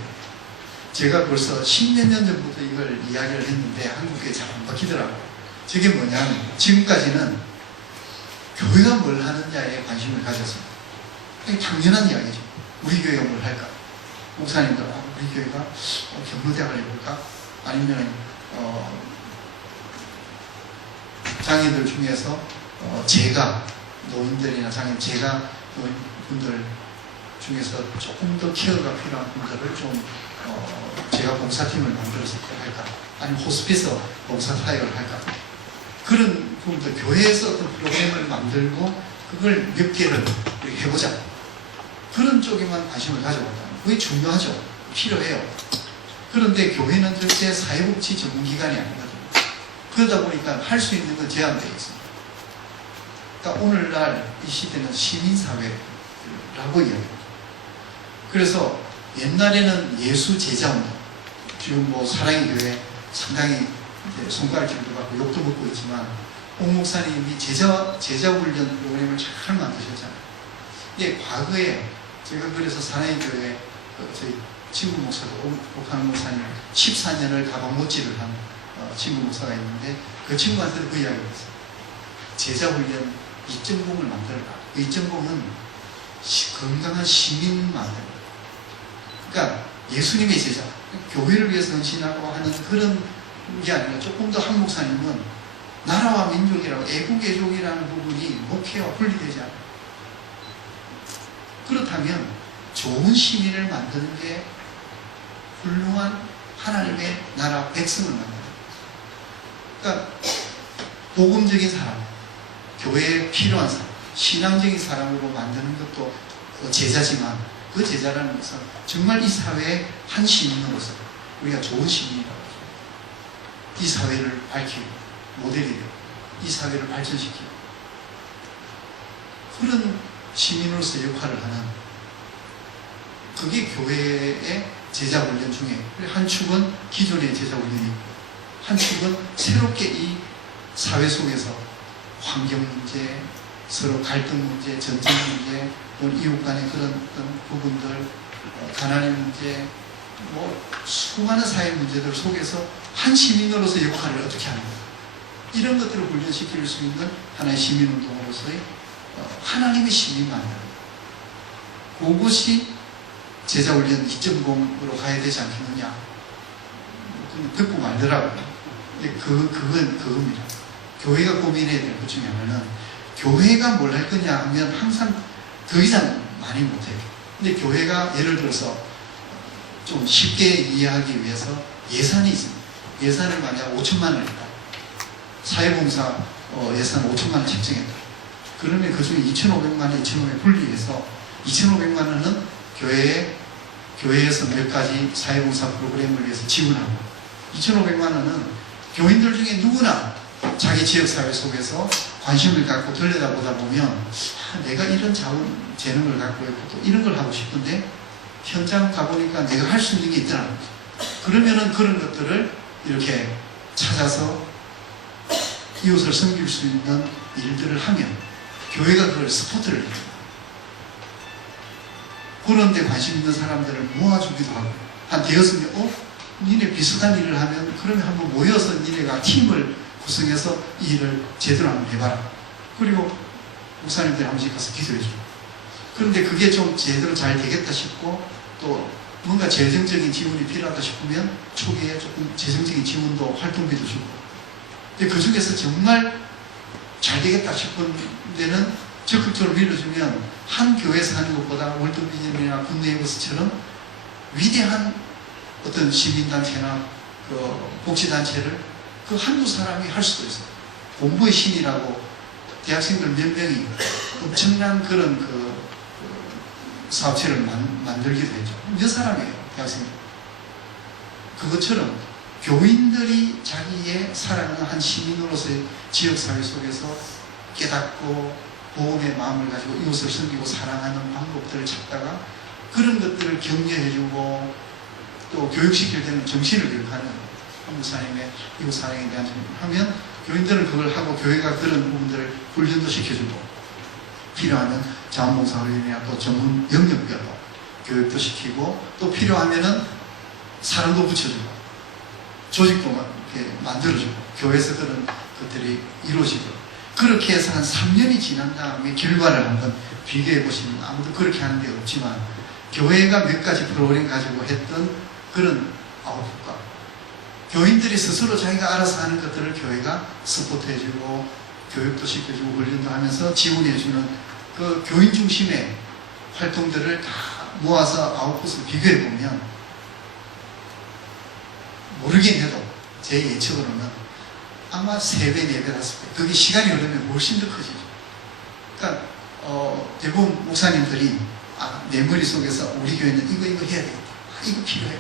제가 벌써 10몇 년 전부터 이걸 이야기를 했는데 한국에 잘 안 바뀌더라고요. 저게 뭐냐면 지금까지는 교회가 뭘 하느냐에 관심을 가졌습니다. 당연한 이야기죠. 우리 교회가 뭘 할까? 목사님들, 우리 교회가 경로대학을 해볼까? 아니면 장애인들 중에서 제가 노인들이나 장애인 제가 분들 중에서 조금 더 케어가 필요한 분들을 좀 제가 봉사팀을 만들어서 할까? 아니면 호스피스 봉사 사역을 할까? 그런 부분들 교회에서 어떤 프로그램을 만들고 그걸 몇 개를 우리 해보자. 그런 쪽에만 관심을 가져본다. 그게 중요하죠. 필요해요. 그런데 교회는 절대 사회복지 전문기관이 아니거든요. 그러다 보니까 할 수 있는 건 제한되어 있습니다. 그러니까 오늘날 이 시대는 시민사회라고 이야기합니다. 그래서 옛날에는 예수 제자운동, 지금 뭐 사랑의 교회 상당히 손가락질도 받고 욕도 먹고 있지만 옥 목사님이 제자 훈련 프로그램을 잘 만드셨잖아요. 근데 과거에 제가 그래서 사랑의 교회 저희 친구 목사도 옥한 목사님 14년을 가방 못질을 한 친구 목사가 있는데 그 친구한테도 그 이야기를 했어요. 제자 훈련 2.0을 만들어라. 그 2.0은 건강한 시민 만들어라. 그러니까 예수님의 제자, 교회를 위해서 헌신하고 하는 그런 게 아니라 조금 더 한 목사님은 나라와 민족이라고 애국애족이라는 부분이 목회와 분리되지 않아요. 그렇다면 좋은 시민을 만드는 게 훌륭한 하나님의 나라 백성을 만드는 거예요. 그러니까 복음적인 사람, 교회에 필요한 사람, 신앙적인 사람으로 만드는 것도 제자지만 그 제자라는 것은 정말 이 사회의 한 시민으로서 우리가 좋은 시민이라고 하죠. 이 사회를 밝히고 모델이 되고 이 사회를 발전시키고 그런 시민으로서 역할을 하는 그게 교회의 제자훈련 중에 한 축은 기존의 제자훈련이 있고 한 축은 새롭게 이 사회 속에서 환경 문제, 서로 갈등 문제, 전쟁 문제, 이웃 간의 그런 부분들, 가난의 문제, 뭐 수많은 사회 문제들 속에서 한 시민으로서 역할을 어떻게 하는 가 이런 것들을 훈련시킬 수 있는 하나의 시민운동으로서의 하나님의 시민 만드는 그것이 제자훈련 2.0으로 가야 되지 않겠느냐 듣고 말더라고요. 그건 그겁니다. 교회가 고민해야 될 것 중에 하나는 교회가 뭘 할 거냐 하면 항상 더 이상 많이 못해요. 근데 교회가 예를 들어서 좀 쉽게 이해하기 위해서 예산이 있습니다. 예산을 만약 5천만 원을 했다. 사회봉사 예산 5천만 원 책정했다. 그러면 그 중에 2,500만 원, 2,500만 분리해서 2,500만 원은 교회에서 몇 가지 사회봉사 프로그램을 위해서 지원하고 2,500만 원은 교인들 중에 누구나 자기 지역사회 속에서 관심을 갖고 들여다보다 보면 내가 이런 재능을 갖고 있고 또 이런 걸 하고 싶은데 현장 가보니까 내가 할 수 있는 게 있더라는 거죠. 그러면은 그런 것들을 이렇게 찾아서 이웃을 섬길 수 있는 일들을 하면 교회가 그걸 스포트를 해줍니다. 그런 데 관심 있는 사람들을 모아주기도 하고 한 대여섯 명, 니네 비슷한 일을 하면 그러면 한번 모여서 니네가 팀을 구성해서 이 일을 제대로 한번 해봐라. 그리고 목사님들 한 번씩 가서 기도해주고. 그런데 그게 좀 제대로 잘 되겠다 싶고 또 뭔가 재정적인 지원이 필요하다 싶으면 초기에 조금 재정적인 지원도 활동비도 주고. 근데 그 중에서 정말 잘 되겠다 싶은 데는 적극적으로 밀어주면 한 교회에서 하는 것보다 월드비전이나 굿네이버스처럼 위대한 어떤 시민단체나 그 복지단체를 그 한두 사람이 할 수도 있어요. 공부의 신이라고 대학생들 몇 명이 엄청난 그런 그 사업체를 만들기도 했죠. 몇 사람이에요, 대학생들. 그것처럼 교인들이 자기의 살아가는 한 시민으로서의 지역사회 속에서 깨닫고 보험의 마음을 가지고 이웃을 섬기고 사랑하는 방법들을 찾다가 그런 것들을 격려해주고 또 교육시킬 때는 정신을 교육하는 한국 사람의 이웃 사랑에 대한 하면 교인들은 그걸 하고 교회가 그런 부분들을 훈련도 시켜주고 필요하면 자원봉사 훈련이나 또 전문 영역별로 교육도 시키고 또 필요하면은 사람도 붙여주고 조직도 이렇게 만들어주고 교회에서 그런 것들이 이루어지고 그렇게 해서 한 3년이 지난 다음에 결과를 한번 비교해 보시면 아무도 그렇게 하는 데 없지만 교회가 몇 가지 프로그램 가지고 했던 그런 아웃풋과 교인들이 스스로 자기가 알아서 하는 것들을 교회가 서포트해주고 교육도 시켜주고 훈련도 하면서 지원해주는 그 교인 중심의 활동들을 다 모아서 아웃풋을 비교해보면 모르긴 해도 제 예측으로는 아마 3배, 4배, 5배 그게 시간이 흐르면 훨씬 더 커지죠. 그러니까 대부분 목사님들이 내 머릿속에서 우리 교회는 이거 해야 되겠다. 이거 필요해.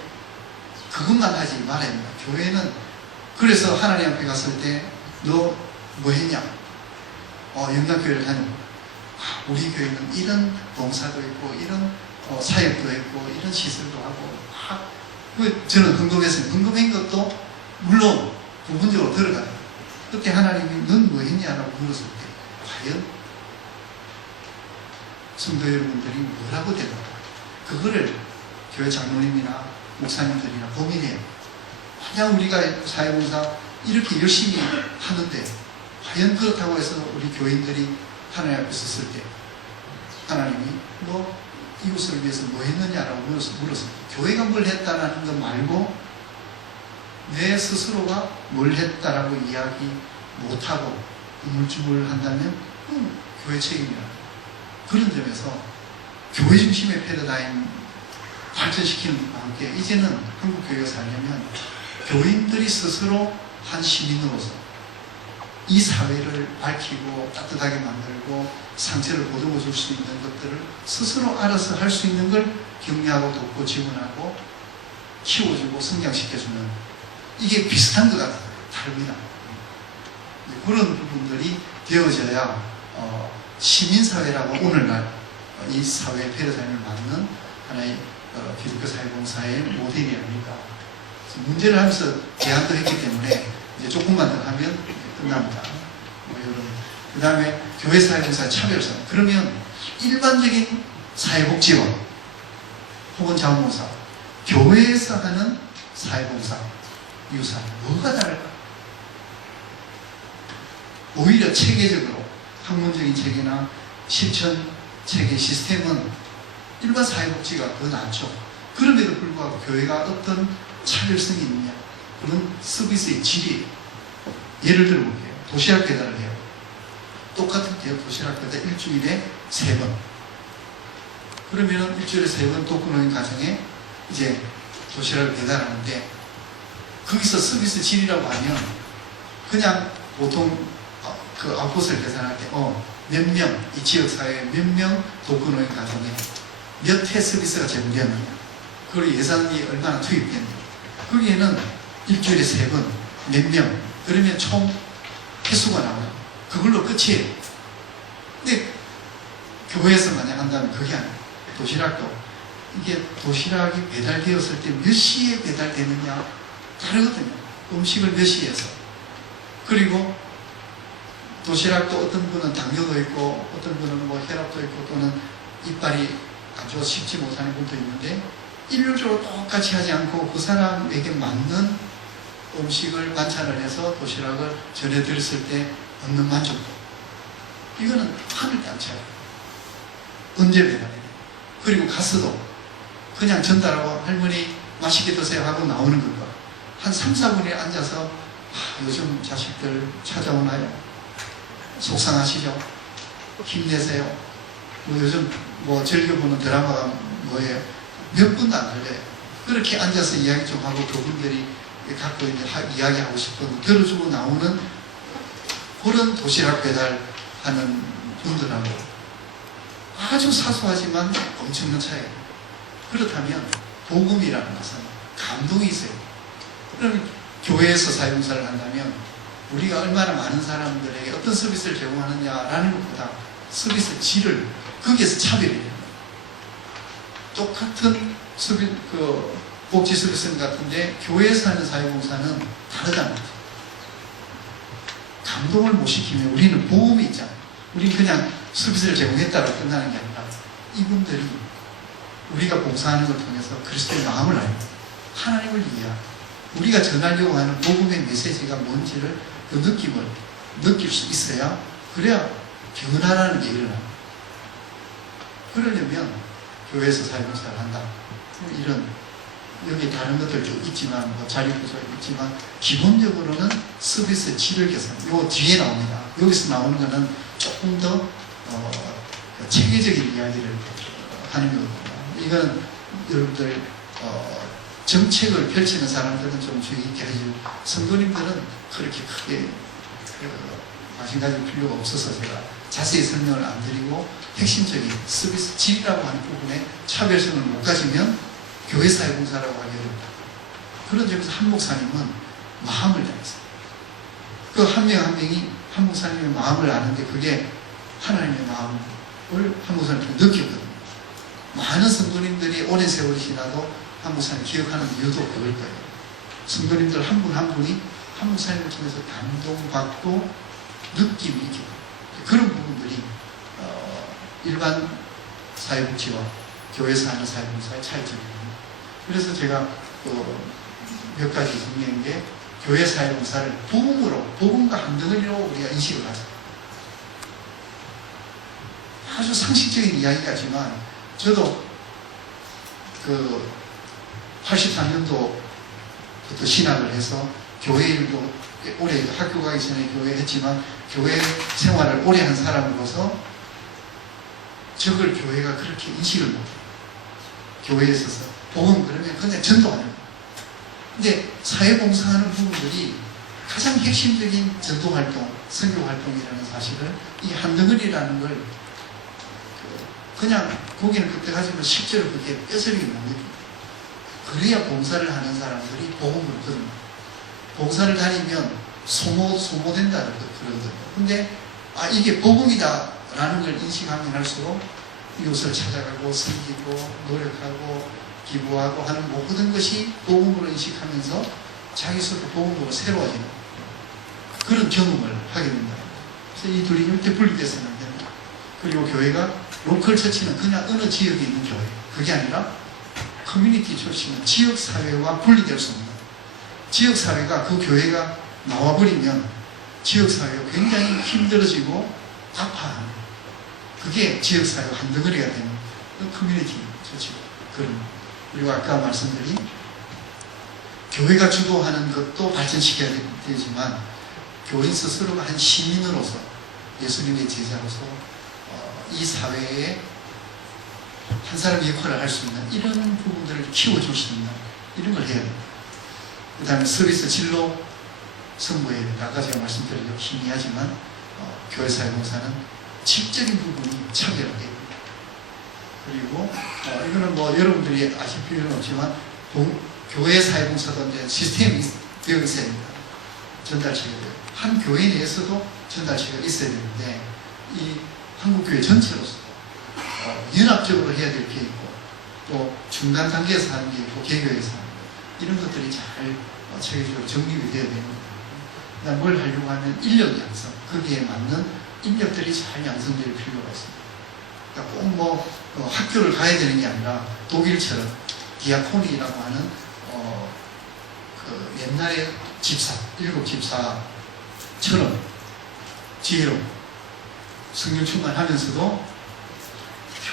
그것만 하지 말아야 됩니다. 교회는 그래서 하나님 앞에 갔을 때 너 뭐 했냐? 영광교회를 다니고 우리 교회는 이런 봉사도 있고 이런 사역도 있고 이런 시설도 하고 저는 궁금했어요. 궁금한 것도 물론 부분적으로 들어가요. 그때 하나님이 넌 뭐 했냐라고 물었을 때 과연 성도 여러분들이 뭐라고 대답할까? 그거를 교회 장로님이나 목사님들이나 고민해요. 만약 우리가 사회봉사 이렇게 열심히 하는데 과연 그렇다고 해서 우리 교인들이 하나님 앞에 섰을 때 하나님이 너 이웃을 위해서 뭐 했느냐라고 물었을 때 교회가 뭘 했다라는 것 말고 내 스스로가 뭘 했다라고 이야기 못하고 우물쭈물한다면 교회 책임이라. 그런 점에서 교회 중심의 패러다임 발전시키는 것과 함께 이제는 한국 교회가 살려면 교인들이 스스로 한 시민으로서 이 사회를 밝히고 따뜻하게 만들고 상처를 보듬어 줄 수 있는 것들을 스스로 알아서 할 수 있는 걸 격려하고 돕고 지원하고 키워주고 성장시켜주는 이게 비슷한 것 같아요. 다릅니다. 그런 부분들이 되어져야 시민사회라고 오늘날 이 사회 패러다임을 맞는 하나의 기독교 사회봉사의 모델이 아닐까. 문제를 하면서 제안도 했기 때문에 이제 조금만 더 하면 끝납니다. 그 다음에 교회 사회봉사 차별성. 그러면 일반적인 사회복지원 혹은 자원봉사, 교회에서 하는 사회봉사, 유사 뭐가 다를까? 오히려 체계적으로 학문적인 체계나 실천 체계 시스템은 일반 사회복지가 더 낫죠. 그럼에도 불구하고 교회가 어떤 차별성이 있느냐, 그런 서비스의 질이 예를 들어 볼게요. 도시락 배달을 해요. 똑같은 대역 도시락 배달 일주일에 3번. 그러면 일주일에 3번 독거노인 가정에 이제 도시락을 배달하는데 거기서 서비스 질이라고 하면 그냥 보통 그 아웃풋을 계산할 때 몇 명, 이 지역사회에 몇 명 독거노인 가정에 몇 회 서비스가 제공되었느냐, 그리고 예산이 얼마나 투입됐느냐, 거기에는 일주일에 3번 몇 명, 그러면 총 횟수가 나와요. 그걸로 끝이에요. 근데 교회에서 만약 한다면 그게 아니에요. 도시락도 이게 도시락이 배달되었을 때 몇 시에 배달되느냐 다르거든요. 음식을 몇 시에서. 그리고 도시락도 어떤 분은 당뇨도 있고 어떤 분은 뭐 혈압도 있고 또는 이빨이 아주 쉽지 못하는 분도 있는데 일률적으로 똑같이 하지 않고 그 사람에게 맞는 음식을 반찬을 해서 도시락을 전해드렸을 때 얻는 만족도, 이거는 하늘 땅 차이. 언제 배달해요? 그리고 가스도 그냥 전달하고 할머니 맛있게 드세요 하고 나오는 것과 한 3, 4분이 앉아서 요즘 자식들 찾아오나요? 속상하시죠? 힘내세요. 뭐 요즘 뭐 즐겨보는 드라마가 뭐예요? 몇 분도 안 걸려요. 그렇게 앉아서 이야기 좀 하고 그분들이 갖고 있는 이야기하고 싶은 거 들어주고 나오는 그런 도시락 배달하는 분들하고 아주 사소하지만 엄청난 차이예요. 그렇다면 복음이라는 것은 감동이 있어요. 그럼 교회에서 사회봉사를 한다면 우리가 얼마나 많은 사람들에게 어떤 서비스를 제공하느냐라는 것보다 서비스 질을 거기에서 차별이 돼요. 똑같은 복지 서비스 같은데 교회에서 하는 사회봉사는 다르다는 거죠. 감동을 못 시키면 우리는 보험이 있잖아요. 우리는 그냥 서비스를 제공했다고 끝나는 게 아니라 이분들이 우리가 봉사하는 걸 통해서 그리스도의 마음을 알고 하나님을 이해하고 우리가 전하려고 하는 복음의 메시지가 뭔지를 그 느낌을 느낄 수 있어야 그래야 변화라는 게 일어납니다. 그러려면 교회에서 사회봉사를 한다. 이런 여기 다른 것들 좀 있지만 뭐 자리구조 있지만 기본적으로는 서비스 질을 개선. 요 뒤에 나옵니다. 여기서 나오는 거는 조금 더 체계적인 이야기를 하는 거거든요. 이건 여러분들 정책을 펼치는 사람들은 좀 주의 깊게 하시고 성도님들은 그렇게 크게 마찬가지 필요가 없어서 제가 자세히 설명을 안 드리고 핵심적인 서비스 질이라고 하는 부분에 차별성을 못 가지면 교회 사회봉사라고 하기 어렵다. 그런 점에서 한 목사님은 마음을 다했어요. 그 한 명 한 명이 한 목사님의 마음을 아는데 그게 하나님의 마음을 한 목사님이 느꼈거든요. 많은 성도님들이 오랜 세월이 지나도 한 목사님 기억하는 이유도 그걸 거예요. 성도님들 한 분 한 분이 한 목사님을 통해서 감동받고 느낌이 있고 그런 부분들이 일반 사회복지와 교회에서 하는 사회봉사의 차이점입니다. 그래서 제가 몇 가지 정리한 게 교회 사회봉사를 복음과 한 덩어리로 우리가 인식을 하죠. 아주 상식적인 이야기 같지만 저도 83년도부터 신학을 해서 교회 일도 오래 학교 가기 전에 교회 했지만 교회 생활을 오래 한 사람으로서 저걸 교회가 그렇게 인식을 못해요. 교회에 있어서 복음 그러면 그냥 전도하는 거예요. 근데 사회봉사하는 부분들이 가장 핵심적인 전도활동, 선교활동이라는 사실을 이 한덩어리라는 걸 그냥 거기는 그때 가지만 실제로 그게 뼈저리게 못 느낍니다. 그래야 봉사를 하는 사람들이 복음을 거듭니다. 봉사를 다니면 소모된다 그러거든요. 근데 이게 복음이다라는 걸 인식하면 할수록 이웃을 찾아가고 섬기고 노력하고 기부하고 하는 모든 것이 복음으로 인식하면서 자기 스스로 복음으로 새로워지는 그런 경험을 하게 된다. 그래서 이 둘이 절대 분리돼서는 안 된다. 그리고 교회가 로컬 처치는 그냥 어느 지역에 있는 교회, 그게 아니라 커뮤니티 처치는 지역사회와 분리될 수 없는, 지역사회가 그 교회가 나와버리면 지역사회가 굉장히 힘들어지고 아파하는, 그게 지역사회가 한덩어리가 되는 그 커뮤니티 처치고 그런. 그리고 아까 말씀드린 교회가 주도하는 것도 발전시켜야 되지만 교인 스스로가 한 시민으로서 예수님의 제자로서 이 사회에 한 사람의 역할을 할 수 있는 이런 부분들을 키워줄 수 있는 이런 걸 해야 됩니다. 그 다음에 서비스 진로 선보여야 된다. 아까 제가 말씀드린 게 희미하지만 교회 사회봉사는 질적인 부분이 차별화되어 있습니다. 그리고 이거는 뭐 여러분들이 아실 필요는 없지만 교회 사회봉사도 이제 시스템이 되어 있어야 됩니다. 전달체가 돼요. 한 교회 내에서도 전달체가 있어야 되는데 이 한국교회 전체로서 연합적으로 해야 될 게 있고 또 중간 단계에서 하는 게 있고 개교에서 하는 게 이런 것들이 잘 체계적으로 정립이 되어야 되는 거예요. 그다음 뭘 하려고 하면 인력 양성, 거기에 맞는 인력들이 잘 양성될 필요가 있습니다. 그러니까 꼭 뭐 학교를 가야 되는 게 아니라 독일처럼 디아코니라고 하는 그 옛날에 집사, 7집사처럼 지혜로 성령 충만하면서도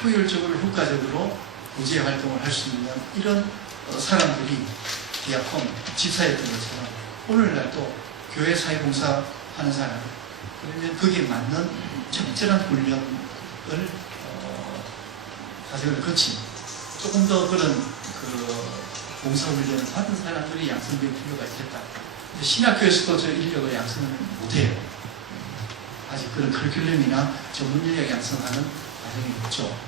효율적으로 효과적으로 구제 활동을 할 수 있는 이런 사람들이 디아콘, 집사였던 것처럼 오늘날도 교회 사회봉사 하는 사람, 그러면 거기에 맞는 적절한 훈련을 과정을 거친 조금 더 그런 봉사훈련을 받은 사람들이 양성될 필요가 있겠다. 신학교에서도 저 인력을 양성을 못해요. 아직 그런 커리큘럼이나 전문 인력 양성하는 과정이 없죠.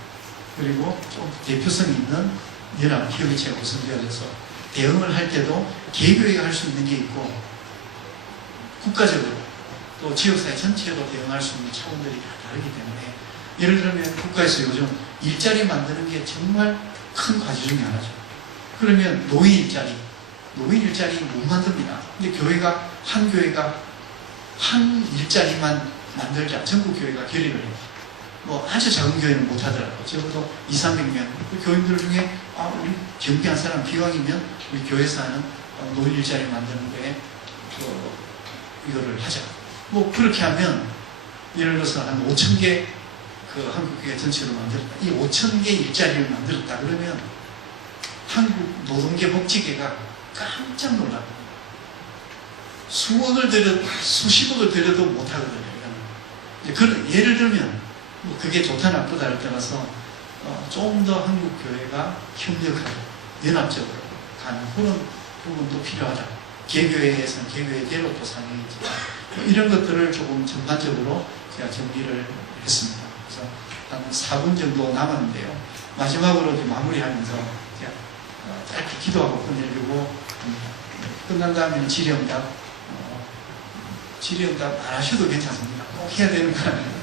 그리고 좀 대표성 있는 연합 협의체가 구성되어서 대응을 할 때도 개교회가 할 수 있는 게 있고 국가적으로 또 지역사회 전체로 대응할 수 있는 차원들이 다 다르기 때문에 예를 들면 국가에서 요즘 일자리 만드는 게 정말 큰 과제 중에 하나죠. 그러면 노인 일자리 못 만듭니다. 근데 한 교회가 한 일자리만 만들자 전국 교회가 결의를 해요. 뭐 아주 작은 교회는 못하더라도 적어도 200~300명 그 교인들 중에 우리 정비한 사람 기왕이면 우리 교회에서 하는 노인 일자리 만드는 거에 이거를 하자. 뭐 그렇게 하면 예를 들어서 한 5,000개 그 한국교회 전체로 만들었다. 이 5,000개 일자리를 만들었다 그러면 한국 노동계 복지계가 깜짝 놀랍니다. 수억을 들여도 수십억을 들여도 못하거든요. 이거는 예를 들면 뭐 그게 좋다 나쁘다를 떠나서 좀 더 한국 교회가 협력하고 연합적으로 가는 그런 부분도 필요하다. 개교회에서는 개교회대로 또 상행이지만 이런 것들을 조금 전반적으로 제가 정리를 했습니다. 그래서 한 4분 정도 남았는데요. 마지막으로 이제 마무리하면서 제가 짧게 기도하고 끝내려고 합니다. 끝난 다음에는 질의응답 안 하셔도 괜찮습니다. 꼭 해야 되는 거 아니에요.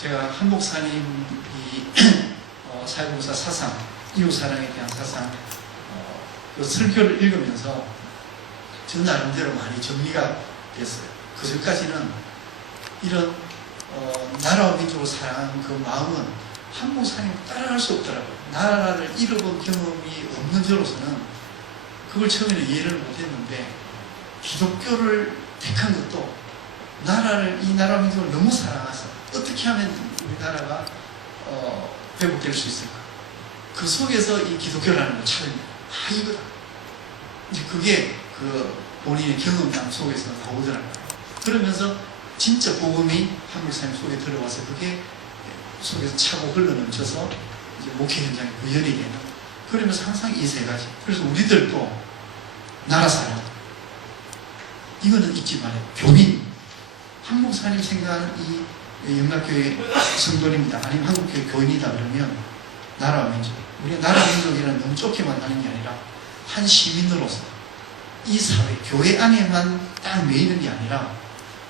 제가 한 목사님이 사회봉사 사상, 이웃사랑에 대한 사상 그 설교를 읽으면서 저 나름대로 많이 정리가 됐어요. 그 전까지는 이런 나라와 민족을 사랑하는 그 마음은 한 목사님 따라갈 수 없더라고요. 나라를 잃어본 경험이 없는 저로서는 그걸 처음에는 이해를 못했는데 기독교를 택한 것도 이 나라 민족을 너무 사랑해서 어떻게 하면 우리나라가 회복될 수 있을까? 그 속에서 이 기독교라는 걸 찾습니다. 이거다. 이제 그게 그 본인의 경험담 속에서 나오더라고요. 그러면서 진짜 복음이 한국 사람 속에 들어와서 그게 속에서 차고 흘러넘쳐서 이제 목회 현장에 구현이 되는. 그러면서 항상 이 세 가지. 그래서 우리들도 나라 사랑. 이거는 잊지 말아요. 교민. 한국 사람 생각하는 이 영락교회 성도입니다. 아니면 한국교회 교인이다 그러면 나라와 민족. 우리가 나라 민족이라는 너무 좁게만 하는 게 아니라 한 시민으로서 이 사회, 교회 안에만 딱 매이는 게 아니라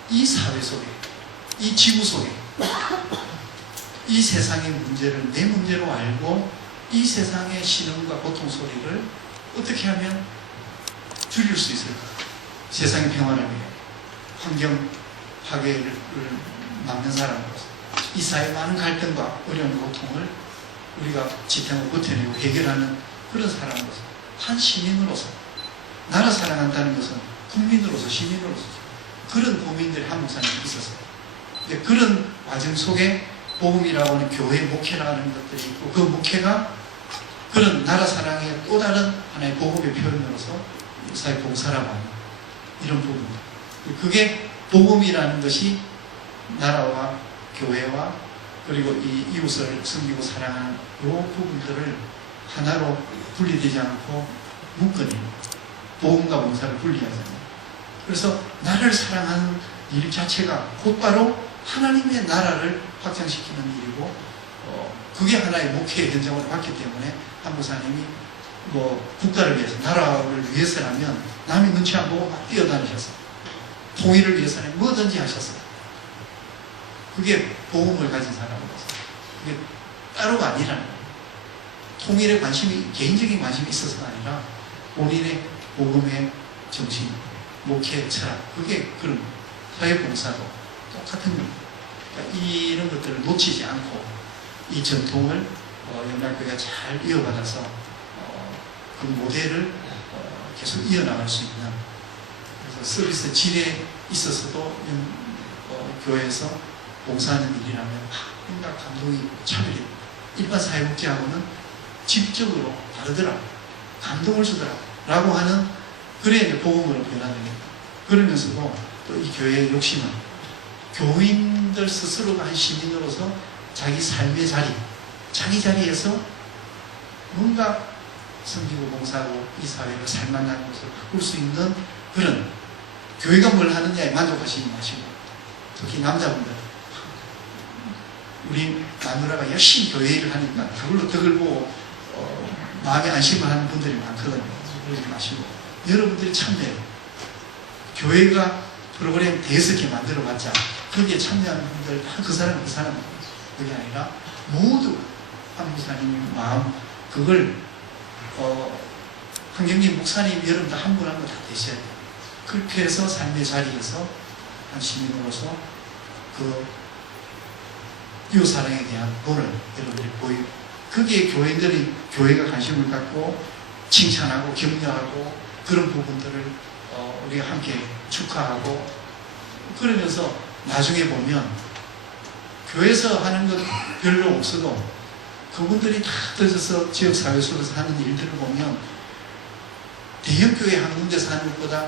이 사회 속에, 이 지구 속에 이 세상의 문제를 내 문제로 알고 이 세상의 신음과 고통 소리를 어떻게 하면 줄일 수 있을까? 세상의 평화를 위해 환경 파괴를 막는 사람으로서 이 사회의 많은 갈등과 어려운 고통을 우리가 지탱하고 버텨내고 해결하는 그런 사람으로서 한 시민으로서 나라 사랑한다는 것은 국민으로서 시민으로서 그런 고민들이 한국 사람이 있었어요. 그런 과정 속에 복음이라고 하는 교회 목회라는 것들이 있고 그 목회가 그런 나라 사랑의 또 다른 하나의 복음의 표현으로서 사회 봉사라고 하는 이런 부분들. 그게 복음이라는 것이 나라와 교회와 그리고 이 이웃을 섬기고 사랑하는 이 부분들을 하나로 분리되지 않고 묶어내는 복음과 봉사를 분리하잖아요. 그래서 나라를 사랑하는 일 자체가 곧바로 하나님의 나라를 확장시키는 일이고 그게 하나의 목회의 현장으로 봤기 때문에 한 목사님이 뭐 국가를 위해서 나라를 위해서라면 남의 눈치 안 보고 막 뛰어다니셨어요. 통일을 위해서는 뭐든지 하셨어요. 그게 복음을 가진 사람으로서 그게 따로가 아니라는 거예요. 통일에 관심이 개인적인 관심이 있어서가 아니라 본인의 복음의 정신, 목회 철학 그게 그런 사회봉사도 똑같은 겁니다. 그러니까 이런 것들을 놓치지 않고 이 전통을 영락교회가 잘 이어받아서 그 모델을 계속 이어나갈 수 있는 그래서 서비스 질에 있어서도 교회에서 봉사하는 일이라면 뭔가 감동이 차별이 일반 사회복지하고는 직접으로 다르더라 감동을 주더라 라고 하는 그래야 이제 복음으로 변화됩니다. 그러면서도 또 이 교회의 욕심은 교인들 스스로가 한 시민으로서 자기 삶의 자리 자기 자리에서 뭔가 섬기고 봉사하고 이 사회를 살만한 것을 바꿀 수 있는 그런 교회가 뭘 하느냐에 만족하시지 마시고 특히 남자분들 우리 마누라가 열심히 교회 일을 하니까 그걸로 덕을 보고 마음에 안심을 하는 분들이 많거든요. 그러지 마시고 여러분들이 참여해요. 교회가 프로그램 대여섯 개 만들어봤자 거기에 참여하는 분들 다 그 사람 그게 아니라 모두 한 목사님 마음 그걸 황경진 목사님 여러분들 한 분 한 분 다 되셔야 돼요. 그렇게 해서 삶의 자리에서 한 시민으로서 그 이웃사랑에 대한 본을 여러분들이 보이고 거기에 교회가 관심을 갖고 칭찬하고 격려하고 그런 부분들을 우리가 함께 축하하고 그러면서 나중에 보면 교회에서 하는 것 별로 없어도 그분들이 다 떠져서 지역사회 속에서 하는 일들을 보면 대형교회 한 군데서 하는 것보다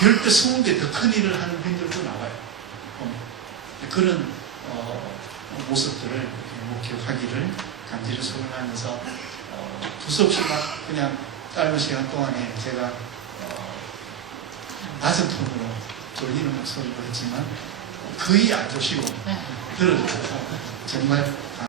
10배, 20배 더 큰 일을 하는 분들도 나와요. 그런 모습들을 이렇게 목격하기를 간절히 소원하면서 두서없이 막 그냥 짧은 시간 동안에 제가 낮은 톤으로 돌리는 목소리로 했지만 거의 안 조시고 들어주셔서 정말